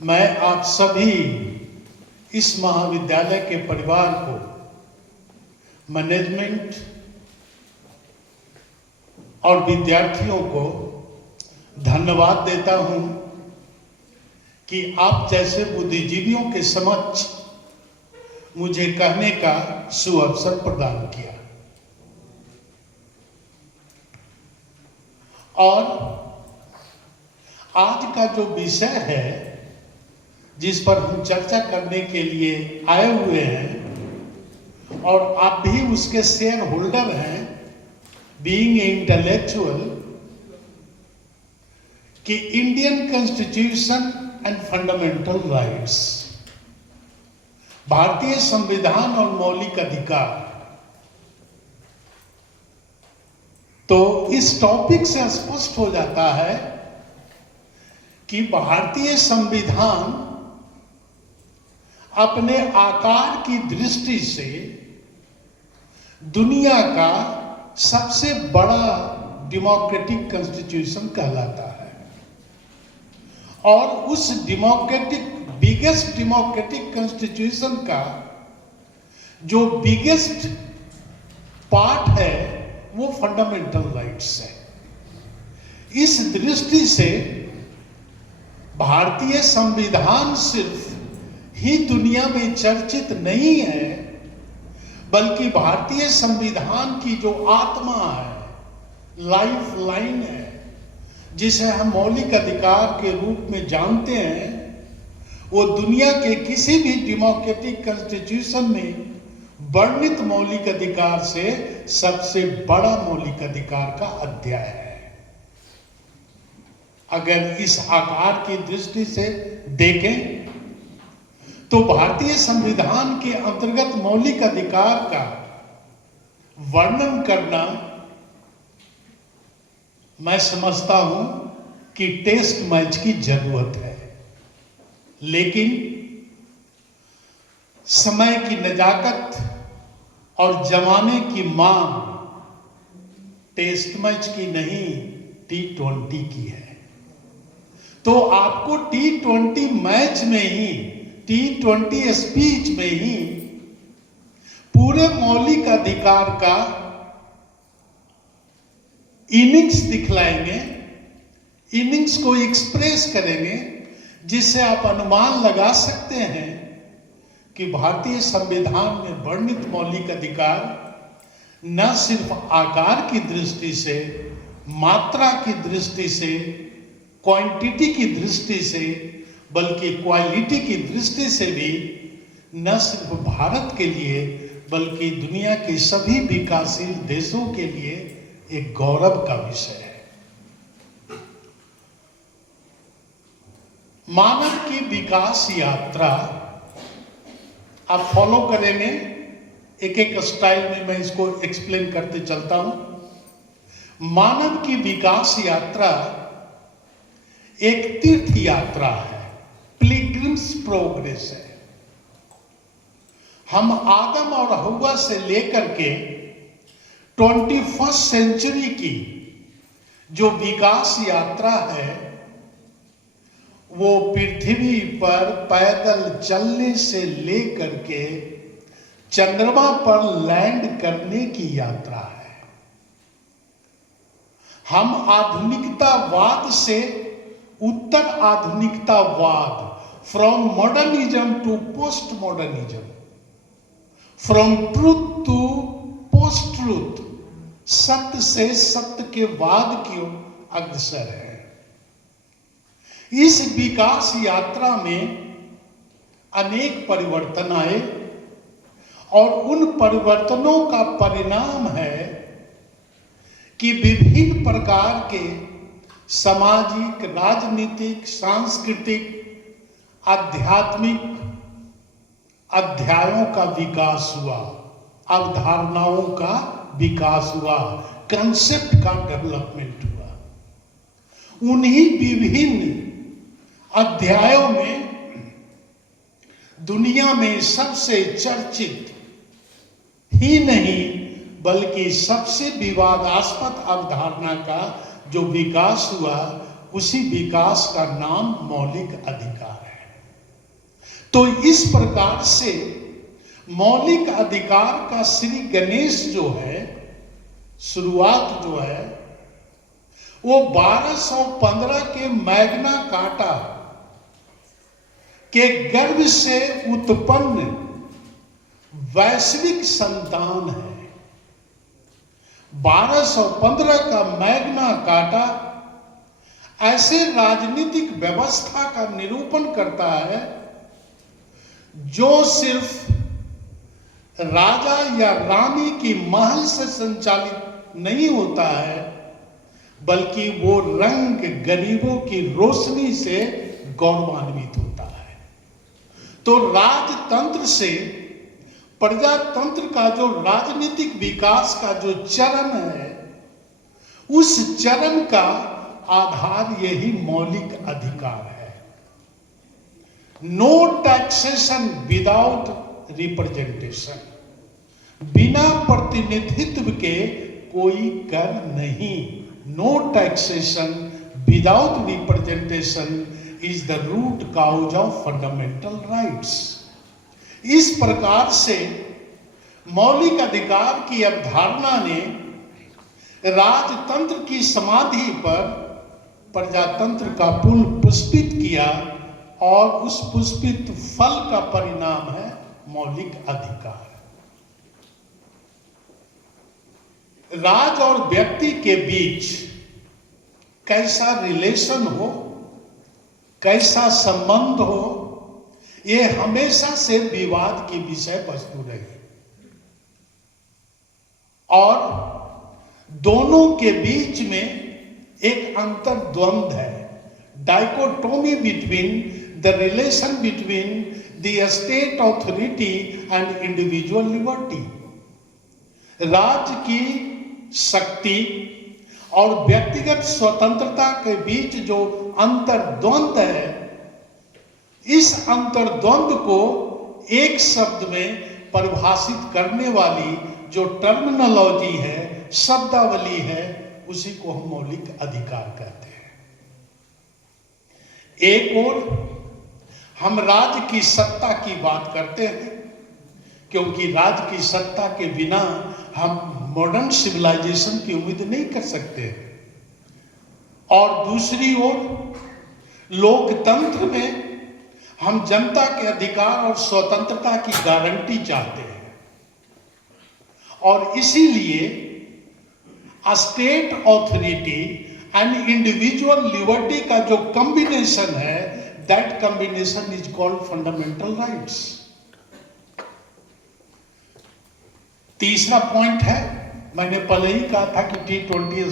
मैं आप सभी इस महाविद्यालय के परिवार को, मैनेजमेंट और विद्यार्थियों को धन्यवाद देता हूं कि आप जैसे बुद्धिजीवियों के समक्ष मुझे कहने का सुअवसर प्रदान किया। और आज का जो विषय है जिस पर हम चर्चा करने के लिए आए हुए हैं और आप भी उसके शेयर होल्डर हैं, बीइंग ए इंटेलेक्चुअल, कि Indian constitution and fundamental rights, भारतीय संविधान और मौलिक अधिकार। तो इस टॉपिक से स्पष्ट हो जाता है कि भारतीय संविधान अपने आकार की दृष्टि से दुनिया का सबसे बड़ा डेमोक्रेटिक कॉन्स्टिट्यूशन कहलाता है। और उस बिगेस्ट डेमोक्रेटिक कॉन्स्टिट्यूशन का जो बिगेस्ट पार्ट है वो फंडामेंटल राइट्स है। इस दृष्टि से भारतीय संविधान सिर्फ ही दुनिया में चर्चित नहीं है, बल्कि भारतीय संविधान की जो आत्मा है, लाइफ लाइन है, जिसे हम मौलिक अधिकार के रूप में जानते हैं, वो दुनिया के किसी भी डेमोक्रेटिक कॉन्स्टिट्यूशन में वर्णित मौलिक अधिकार से सबसे बड़ा मौलिक अधिकार का अध्याय है। अगर इस आकार की दृष्टि से देखें तो भारतीय संविधान के अंतर्गत मौलिक अधिकार का वर्णन करना, मैं समझता हूं कि टेस्ट मैच की जरूरत है। लेकिन समय की नजाकत और जमाने की मांग टेस्ट मैच की नहीं, T20 की है। तो आपको T20 मैच में ही, T20 स्पीच में ही पूरे मौलिक अधिकार का इनिंग्स दिखलाएंगे, इनिंग्स को एक्सप्रेस करेंगे, जिससे आप अनुमान लगा सकते हैं कि भारतीय संविधान में वर्णित मौलिक अधिकार न सिर्फ आकार की दृष्टि से, मात्रा की दृष्टि से, क्वांटिटी की दृष्टि से, बल्कि क्वालिटी की दृष्टि से भी न सिर्फ भारत के लिए बल्कि दुनिया के सभी विकासशील देशों के लिए एक गौरव का विषय है। मानव की विकास यात्रा आप फॉलो करेंगे, एक एक स्टाइल में मैं इसको एक्सप्लेन करते चलता हूं। मानव की विकास यात्रा एक तीर्थ यात्रा है, पिलग्रिम्स प्रोग्रेस है। हम आदम और हव्वा से लेकर के 21वीं सेंचुरी की जो विकास यात्रा है, वो पृथ्वी पर पैदल चलने से लेकर के चंद्रमा पर लैंड करने की यात्रा है। हम आधुनिकतावाद से उत्तर आधुनिकतावाद, from modernism to post modernism, from truth to post truth, सत्य से सत्य के वाद की ओर अग्रसर है। इस विकास यात्रा में अनेक परिवर्तन आए और उन परिवर्तनों का परिणाम है कि विभिन्न प्रकार के सामाजिक, राजनीतिक, सांस्कृतिक, आध्यात्मिक अध्यायों का विकास हुआ, अवधारणाओं का विकास हुआ, कंसेप्ट का डेवलपमेंट हुआ। उन्हीं विभिन्न अध्यायों में दुनिया में सबसे चर्चित ही नहीं बल्कि सबसे विवादास्पद अवधारणा का जो विकास हुआ, उसी विकास का नाम मौलिक अधिकार है। तो इस प्रकार से मौलिक अधिकार का श्री गणेश जो है शुरुआत जो है वो 1215 के मैग्ना कार्टा के गर्भ से उत्पन्न वैश्विक संतान है। 1215 का मैग्ना कार्टा ऐसे राजनीतिक व्यवस्था का निरूपण करता है जो सिर्फ राजा या रानी की महल से संचालित नहीं होता है, बल्कि वो रंग गरीबों की रोशनी से गौरवान्वित होता है। तो राजतंत्र से प्रजातंत्र का जो राजनीतिक विकास का जो चरण है, उस चरण का आधार यही मौलिक अधिकार है। नो टैक्सेशन विदाउट रिप्रेजेंटेशन, बिना प्रतिनिधित्व के कोई कर नहीं। No taxation without representation is the root cause of fundamental rights. इस प्रकार से मौलिक अधिकार की अवधारणा ने राजतंत्र की समाधि पर प्रजातंत्र का पुल पुष्पित किया और उस पुष्पित फल का परिणाम है मौलिक अधिकार। राज और व्यक्ति के बीच कैसा रिलेशन हो, कैसा संबंध हो, ये हमेशा से विवाद की विषय वस्तु रही और दोनों के बीच में एक अंतर्द्वंद है, dichotomy between the relation between the state authority and individual liberty. राज्य की शक्ति और व्यक्तिगत स्वतंत्रता के बीच जो अंतर्द्वंद है, इस अंतर्द्वंद को एक शब्द में परिभाषित करने वाली जो टर्मिनोलॉजी है, शब्दावली है, उसी को हम मौलिक अधिकार कहते हैं। एक ओर हम राज्य की सत्ता की बात करते हैं, क्योंकि राज्य की सत्ता के बिना हम मॉडर्न सिविलाइजेशन की उम्मीद नहीं कर सकते। और दूसरी ओर लोकतंत्र में हम जनता के अधिकार और स्वतंत्रता की गारंटी चाहते हैं और इसीलिए state authority and individual liberty का जो कॉम्बिनेशन है, that combination is called fundamental rights. तीसरा पॉइंट है, मैंने पहले ही कहा था कि T20